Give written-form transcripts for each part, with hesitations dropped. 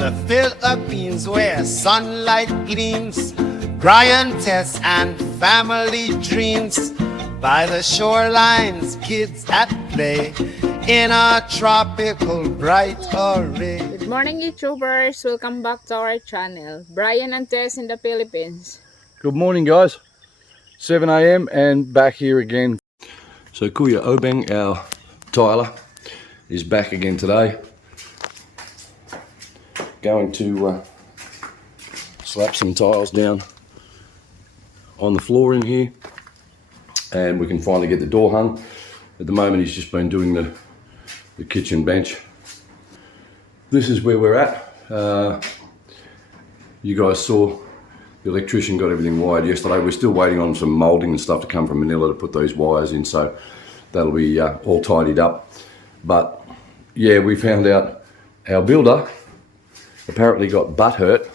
the Philippines where sunlight gleams, Brian, Tess, and family dreams. By the shorelines, kids at play in a tropical bright array. Good morning, YouTubers. Welcome back to our channel, Brian and Tess in the Philippines. Good morning, guys. 7 a.m. and back here again. So Kuya Obeng, our tiler, is back again today. Going to slap some tiles down on the floor in here, and we can finally get the door hung. At the moment he's just been doing the kitchen bench. This is where we're at. You guys saw the electrician got everything wired yesterday. We're still waiting on some moulding and stuff to come from Manila to put those wires in, so that'll be all tidied up. But yeah, we found out our builder apparently got butt hurt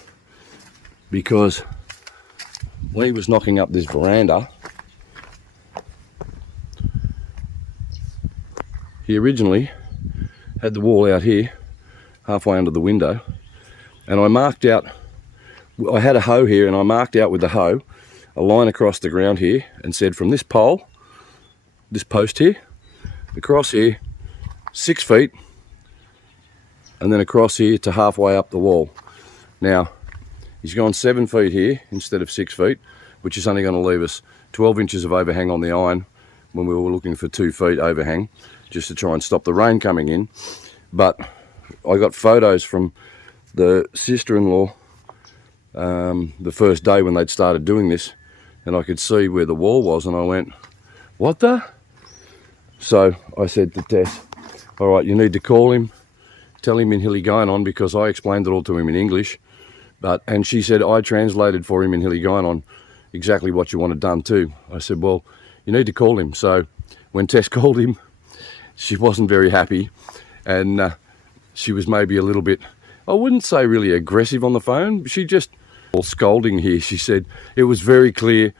because when he was knocking up this veranda, he originally had the wall out here halfway under the window, and I marked out, I had a hoe here and I marked out with the hoe a line across the ground here and said from this pole, this post here, across here 6 feet, and then across here to halfway up the wall. Now he's gone 7 feet here instead of 6 feet, which is only going to leave us 12 inches of overhang on the iron when we were looking for 2 feet overhang, just to try and stop the rain coming in. But I got photos from the sister-in-law the first day when they'd started doing this, and I could see where the wall was, and I went, what the? So I said to Tess, all right, you need to call him, tell him in Hiligaynon, because I explained it all to him in English, and she said I translated for him in Hiligaynon exactly what you wanted done too. I said, well, you need to call him. So when Tess called him, she wasn't very happy, and she was maybe a little bit, I wouldn't say really aggressive on the phone. She just, all scolding here. She said it was very clear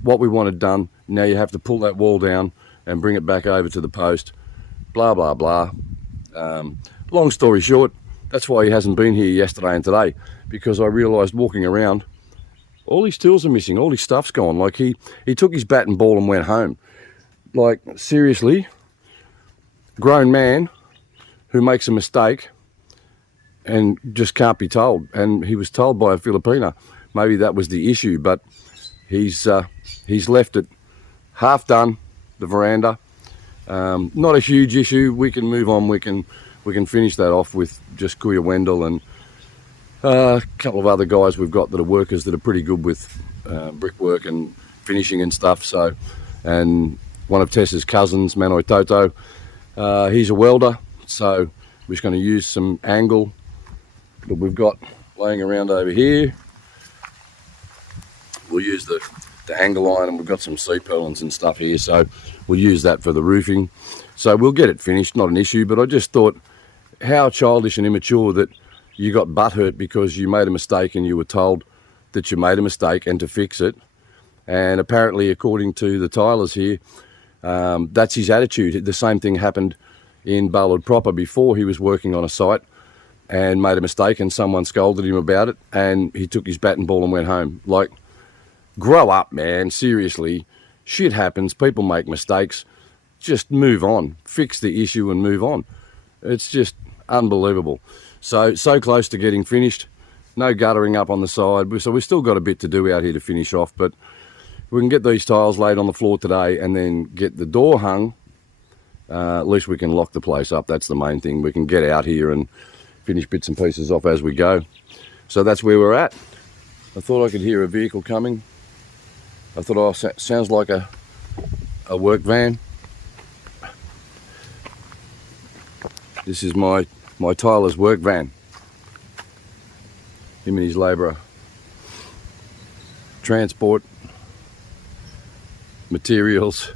what we wanted done. Now you have to pull that wall down and bring it back over to the post, blah blah blah. Long story short, that's why he hasn't been here yesterday and today, because I realised walking around, all his tools are missing, all his stuff's gone. Like he took his bat and ball and went home. Like seriously, grown man who makes a mistake and just can't be told. And he was told by a Filipina. Maybe that was the issue, but he's left it half done, the veranda. Not a huge issue. We can move on. We can finish that off with just Kuya Wendell and a couple of other guys we've got that are workers that are pretty good with brickwork and finishing and stuff. So, and one of Tess's cousins, Manoy Toto, he's a welder, so we're just going to use some angle that we've got laying around over here. We'll use the angle iron, and we've got some seat purlins and stuff here, so we'll use that for the roofing. So we'll get it finished, not an issue. But I just thought how childish and immature that you got butt hurt because you made a mistake and you were told that you made a mistake and to fix it. And apparently, according to the tilers here, that's his attitude. The same thing happened in Ballard proper before. He was working on a site and made a mistake, and someone scolded him about it, and he took his bat and ball and went home. Like, grow up, man. Seriously, shit happens. People make mistakes. Just move on. Fix the issue and move on. It's just unbelievable. So close to getting finished. No guttering up on the side. So we've still got a bit to do out here to finish off, but we can get these tiles laid on the floor today and then get the door hung. At least we can lock the place up. That's the main thing. We can get out here and finish bits and pieces off as we go. So that's where we're at. I thought I could hear a vehicle coming. I thought, oh, sounds like a work van. This is my tiler's work van. Him and his labourer. Transport, materials,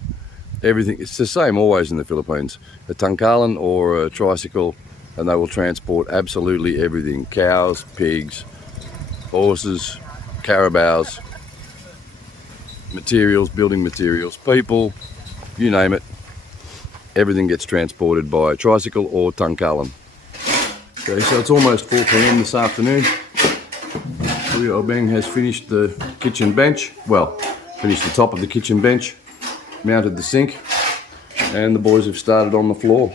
everything. It's the same always in the Philippines. A tangkalan or a tricycle, and they will transport absolutely everything. Cows, pigs, horses, carabaos, materials, building materials, people, you name it. Everything gets transported by tricycle or tangkalan. Okay, so it's almost 4 p.m. this afternoon. Kuya Obeng has finished the kitchen bench. Well, finished the top of the kitchen bench, mounted the sink, and the boys have started on the floor.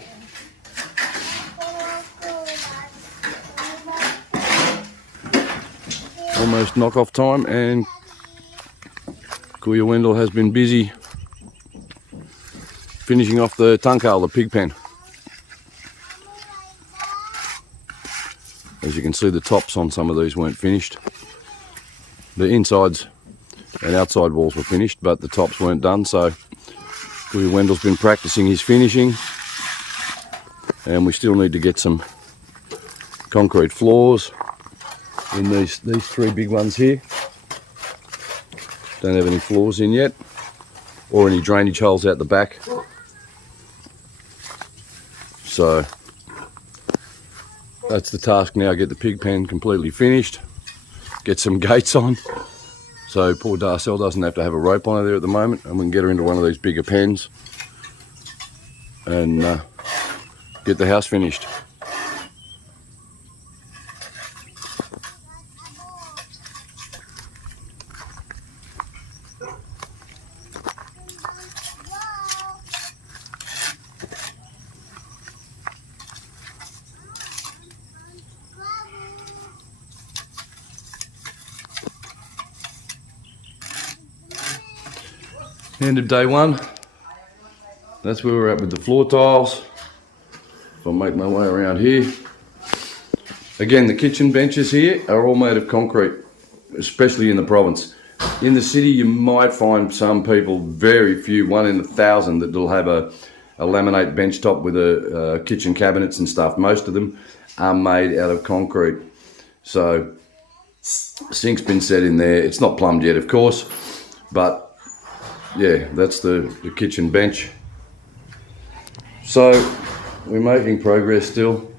Almost knock-off time, and Kuya Wendell has been busy finishing off the tankal, the pig pen. As you can see, the tops on some of these weren't finished. The insides and outside walls were finished, but the tops weren't done, so Kuya Wendell's been practicing his finishing, and we still need to get some concrete floors in these 3 big ones here. Don't have any floors in yet, or any drainage holes out the back. So that's the task now, get the pig pen completely finished, get some gates on, so poor Darcel doesn't have to have a rope on her there at the moment, and we can get her into one of these bigger pens and get the house finished. End of day one. That's where we're at with the floor tiles. If I make my way around here. Again, the kitchen benches here are all made of concrete, especially in the province. In the city, you might find some people, very few, 1 in 1,000, that will have a laminate bench top with a kitchen cabinets and stuff. Most of them are made out of concrete. So, sink's been set in there. It's not plumbed yet, of course, but yeah, that's the kitchen bench. So we're making progress still.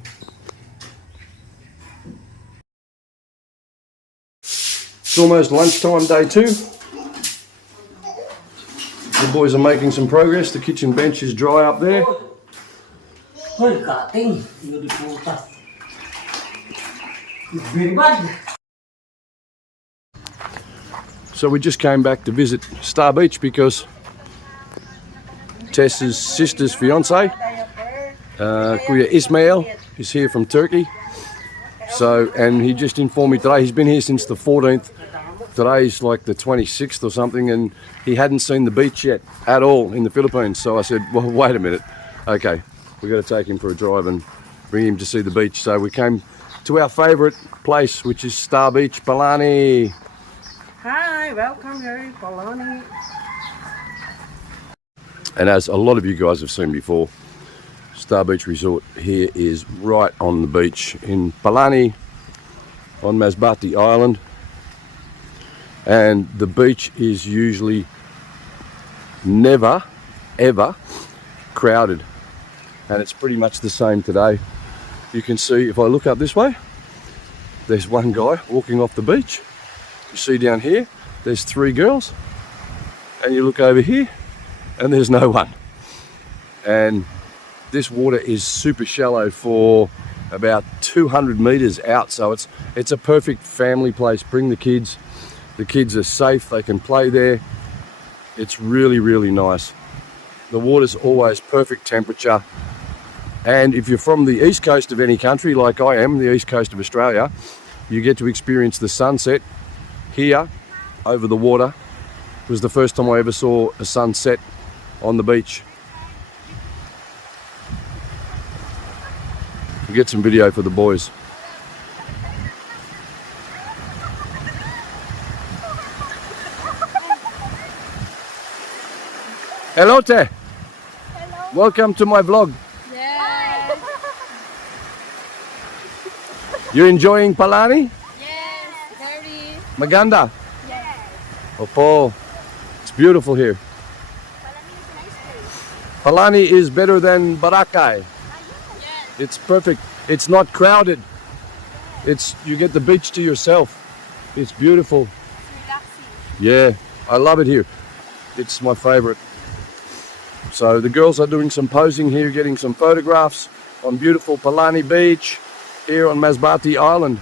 It's almost lunchtime, day 2. The boys are making some progress. The kitchen bench is dry up there. Very bad. So we just came back to visit Star Beach because Tess's sister's fiance, Kuya Ismail, is here from Turkey. So, and he just informed me today, he's been here since the 14th. Today's like the 26th or something, and he hadn't seen the beach yet at all in the Philippines. So I said, well, wait a minute. Okay, we've got to take him for a drive and bring him to see the beach. So we came to our favourite place, which is Star Beach, Palani. Hi, welcome here in Palani. And as a lot of you guys have seen before, Star Beach Resort here is right on the beach in Palani on Masbate Island. And the beach is usually never, ever crowded. And it's pretty much the same today. You can see, if I look up this way, there's one guy walking off the beach. You see down here, there's 3 girls. And you look over here, and there's no one. And this water is super shallow for about 200 meters out, so it's a perfect family place. Bring the kids. The kids are safe, they can play there. It's really, really nice. The water's always perfect temperature. And if you're from the east coast of any country, like I am, the east coast of Australia, you get to experience the sunset here over the water. It was the first time I ever saw a sunset on the beach. We'll get some video for the boys. Hello, Te. Hello. Welcome to my vlog. Yes. You enjoying Palani? Yes. Very. Maganda? Yes. Opo. It's beautiful here. Palani is better than Boracay. Yes. It's perfect. It's not crowded. You get the beach to yourself. It's beautiful. Relaxing. Yeah, I love it here. It's my favorite. So the girls are doing some posing here, getting some photographs on beautiful Palani Beach. here on Masbate Island.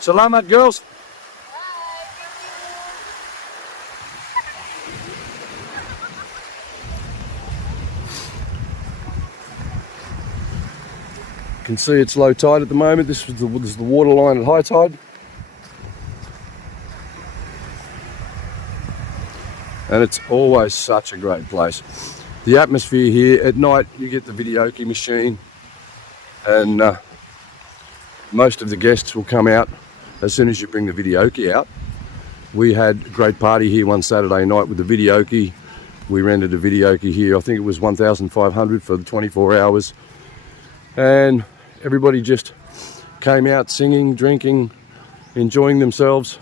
Salamat, girls. You can see it's low tide at the moment. This is the water line at high tide. And it's always such a great place. The atmosphere here at night, you get the videoke machine, and most of the guests will come out as soon as you bring the videoke out. We had a great party here one Saturday night with the videoke. We rented a videoke here. I think it was 1,500 for the 24 hours. And everybody just came out singing, drinking, enjoying themselves.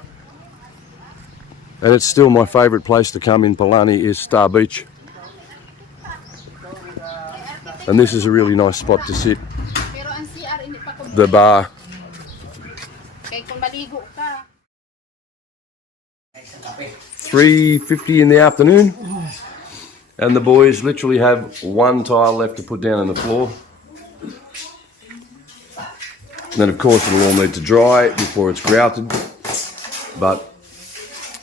And it's still my favourite place to come in Palani is Star Beach. And this is a really nice spot to sit. The bar. 3:50 in the afternoon. And the boys literally have one tile left to put down on the floor. Then of course it'll all need to dry before it's grouted. But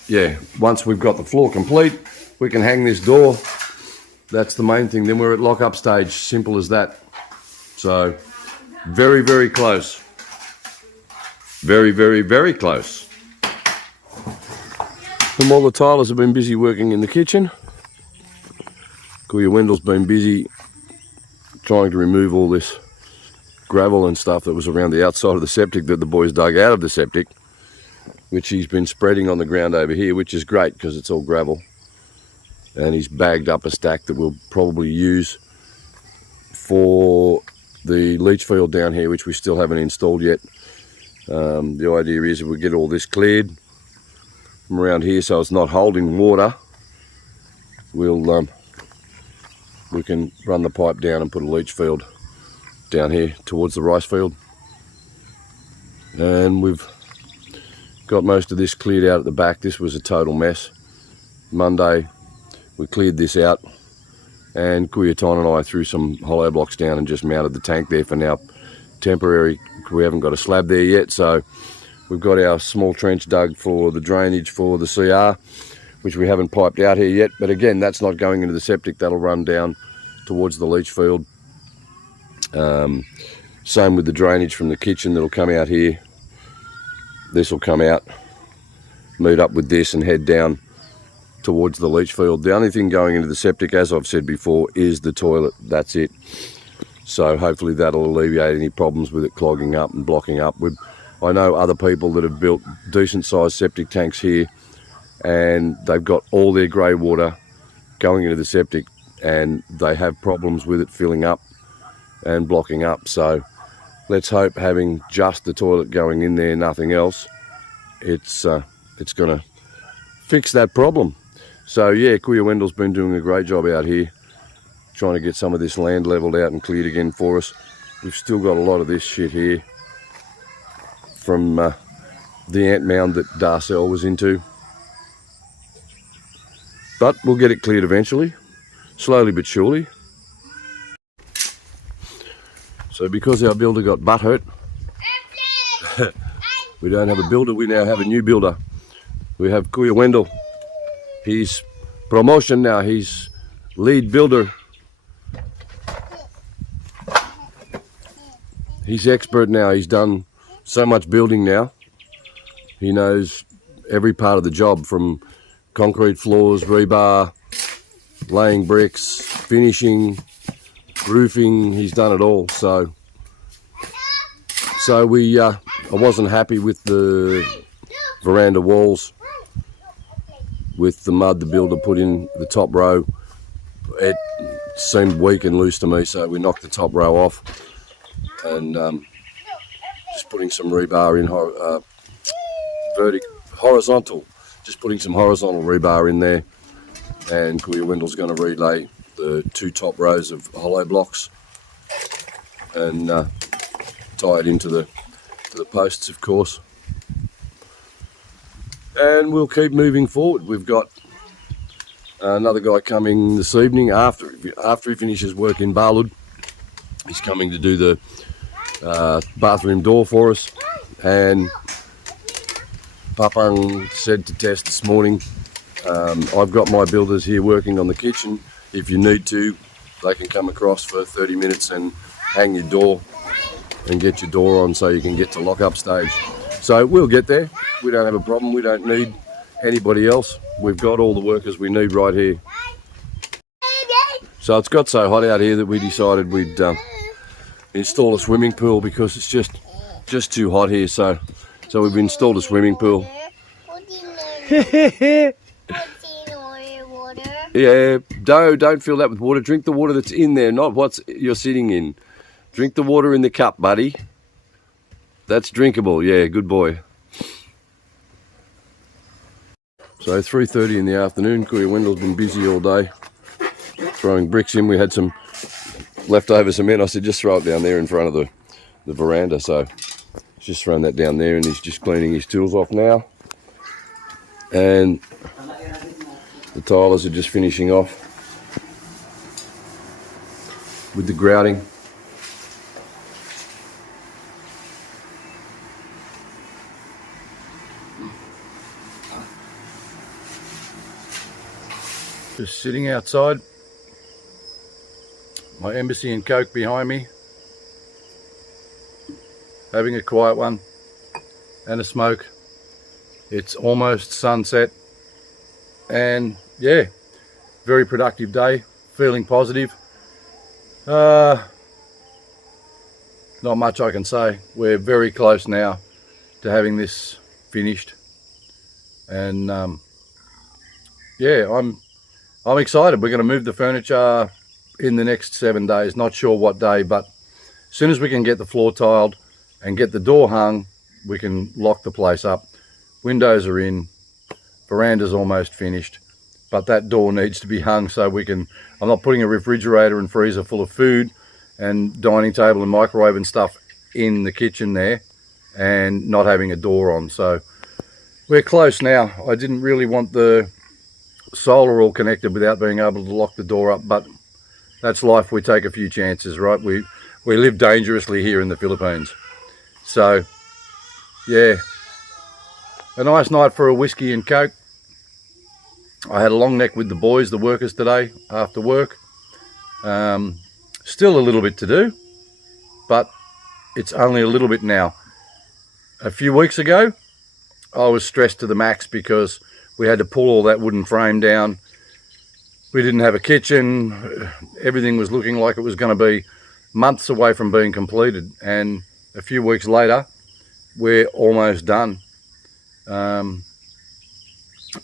yeah, once we've got the floor complete, we can hang this door. That's the main thing. Then we're at lock-up stage. Simple as that. So, very, very close. Very, very, very close. And while the tilers have been busy working in the kitchen, Kuya Wendell's been busy trying to remove all this gravel and stuff that was around the outside of the septic that the boys dug out of the septic, which he's been spreading on the ground over here, which is great because it's all gravel. And he's bagged up a stack that we'll probably use for the leach field down here, which we still haven't installed yet. The idea is if we get all this cleared from around here so it's not holding water, we can run the pipe down and put a leach field down here towards the rice field. And we've got most of this cleared out at the back. This was a total mess. Monday we cleared this out, and Kuyaton and I threw some hollow blocks down and just mounted the tank there for now. Temporary, we haven't got a slab there yet, so we've got our small trench dug for the drainage for the CR, which we haven't piped out here yet. But again, that's not going into the septic, that'll run down towards the leach field. Same with the drainage from the kitchen that'll come out here. This will come out, meet up with this and head down towards the leach field. The only thing going into the septic, as I've said before, is the toilet. That's it. So hopefully that'll alleviate any problems with it clogging up and blocking up. I know other people that have built decent sized septic tanks here, and they've got all their grey water going into the septic and they have problems with it filling up and blocking up. So let's hope having just the toilet going in there, nothing else, it's going to fix that problem. So yeah, Kuya Wendell's been doing a great job out here, trying to get some of this land levelled out and cleared again for us. We've still got a lot of this shit here from the ant mound that Darcel was into. But we'll get it cleared eventually, slowly but surely. So because our builder got butt hurt, we don't have a builder, we now have a new builder. We have Kuya Wendell. He's promotion now, he's lead builder. He's expert now, he's done so much building now. He knows every part of the job, from concrete floors, rebar, laying bricks, finishing, roofing, he's done it all. So I wasn't happy with the veranda walls, with the mud the builder put in the top row. It seemed weak and loose to me, so we knocked the top row off and just putting some rebar in horizontal, just putting some horizontal rebar in there, and Kuya Wendell's going to relay the two top rows of hollow blocks and tie it into the posts, of course. And we'll keep moving forward. We've got another guy coming this evening after he finishes work in Barlud. He's coming to do the bathroom door for us. And Papang said to Tess this morning, I've got my builders here working on the kitchen. If you need to, they can come across for 30 minutes and hang your door and get your door on so you can get to lock-up stage. So we'll get there. We don't have a problem. We don't need anybody else. We've got all the workers we need right here. So it's got so hot out here that we decided we'd install a swimming pool because it's just too hot here. So we've installed a swimming pool. Yeah, don't fill that with water. Drink the water that's in there, not what you're sitting in. Drink the water in the cup, buddy. That's drinkable. Yeah, good boy. So 3:30 in the afternoon. Kuya Wendell's been busy all day throwing bricks in. We had some leftover cement. I said just throw it down there in front of the veranda. So he's just thrown that down there and he's just cleaning his tools off now. And the tilers are just finishing off with the grouting. Just sitting outside, my Embassy and Coke behind me, having a quiet one and a smoke. It's almost sunset and yeah, very productive day, feeling positive. Not much I can say. We're very close now to having this finished and yeah, I'm excited. We're going to move the furniture in the next 7 days. Not sure what day, but as soon as we can get the floor tiled and get the door hung, we can lock the place up. Windows are in, veranda's almost finished, but that door needs to be hung so we can, I'm not putting a refrigerator and freezer full of food and dining table and microwave and stuff in the kitchen there and not having a door on. So we're close now. I didn't really want the solar all connected without being able to lock the door up, but that's life. We take a few chances, right? We live dangerously here in the Philippines. So yeah, a nice night for a whiskey and Coke. I had a long neck with the boys, the workers today after work. Still a little bit to do, but it's only a little bit now. A few weeks ago I was stressed to the max because we had to pull all that wooden frame down. We didn't have a kitchen. Everything was looking like it was going to be months away from being completed. And a few weeks later, we're almost done.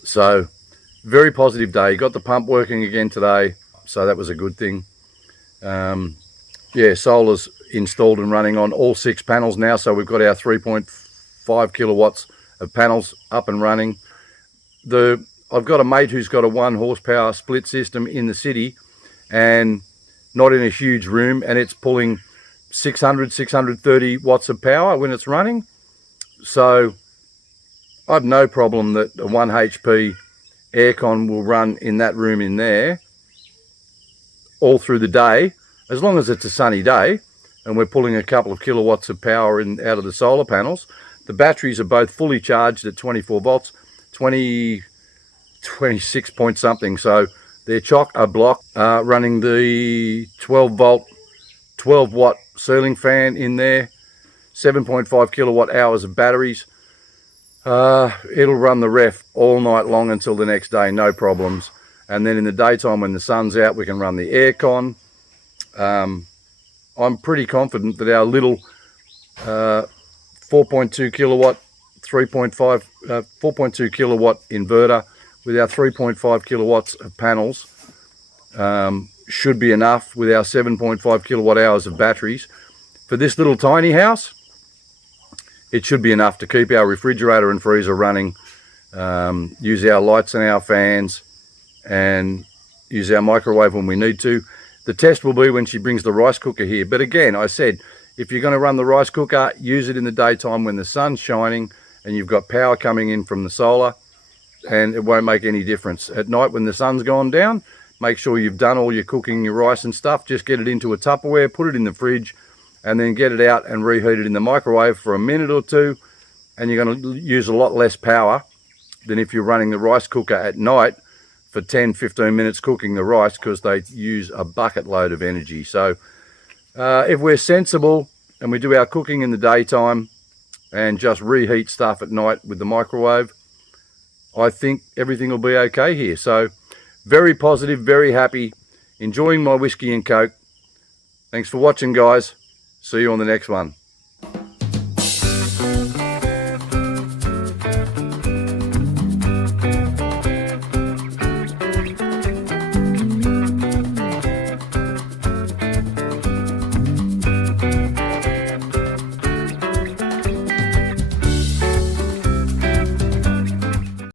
So, very positive day. Got the pump working again today, so that was a good thing. Yeah, solar's installed and running on all 6 panels now. So we've got our 3.5 kilowatts of panels up and running. I've got a mate who's got a 1 horsepower split system in the city and not in a huge room, and it's pulling 630 watts of power when it's running. So I've no problem that a 1 HP aircon will run in that room in there all through the day, as long as it's a sunny day and we're pulling a couple of kilowatts of power out of the solar panels. The batteries are both fully charged at 24 volts. 26 point something, so they're chock-a-block, running the 12 volt 12 watt ceiling fan in there, 7.5 kilowatt hours of batteries. It'll run the ref all night long until the next day, no problems. And then in the daytime when the sun's out, we can run the aircon. I'm pretty confident that our little 4.2 kilowatt 4.2 kilowatt inverter with our 3.5 kilowatts of panels should be enough with our 7.5 kilowatt hours of batteries. For this little tiny house, it should be enough to keep our refrigerator and freezer running, use our lights and our fans, and use our microwave when we need to. The test will be when she brings the rice cooker here. But again, I said, if you're going to run the rice cooker, use it in the daytime when the sun's shining and you've got power coming in from the solar, and it won't make any difference. At night when the sun's gone down, make sure you've done all your cooking, your rice and stuff. Just get it into a Tupperware, put it in the fridge, and then get it out and reheat it in the microwave for a minute or two, and you're going to use a lot less power than if you're running the rice cooker at night for 10-15 minutes cooking the rice, because they use a bucket load of energy. So if we're sensible and we do our cooking in the daytime and just reheat stuff at night with the microwave, I think everything will be okay here. So very positive, very happy, enjoying my whiskey and coke. Thanks for watching, guys. See you on the next one.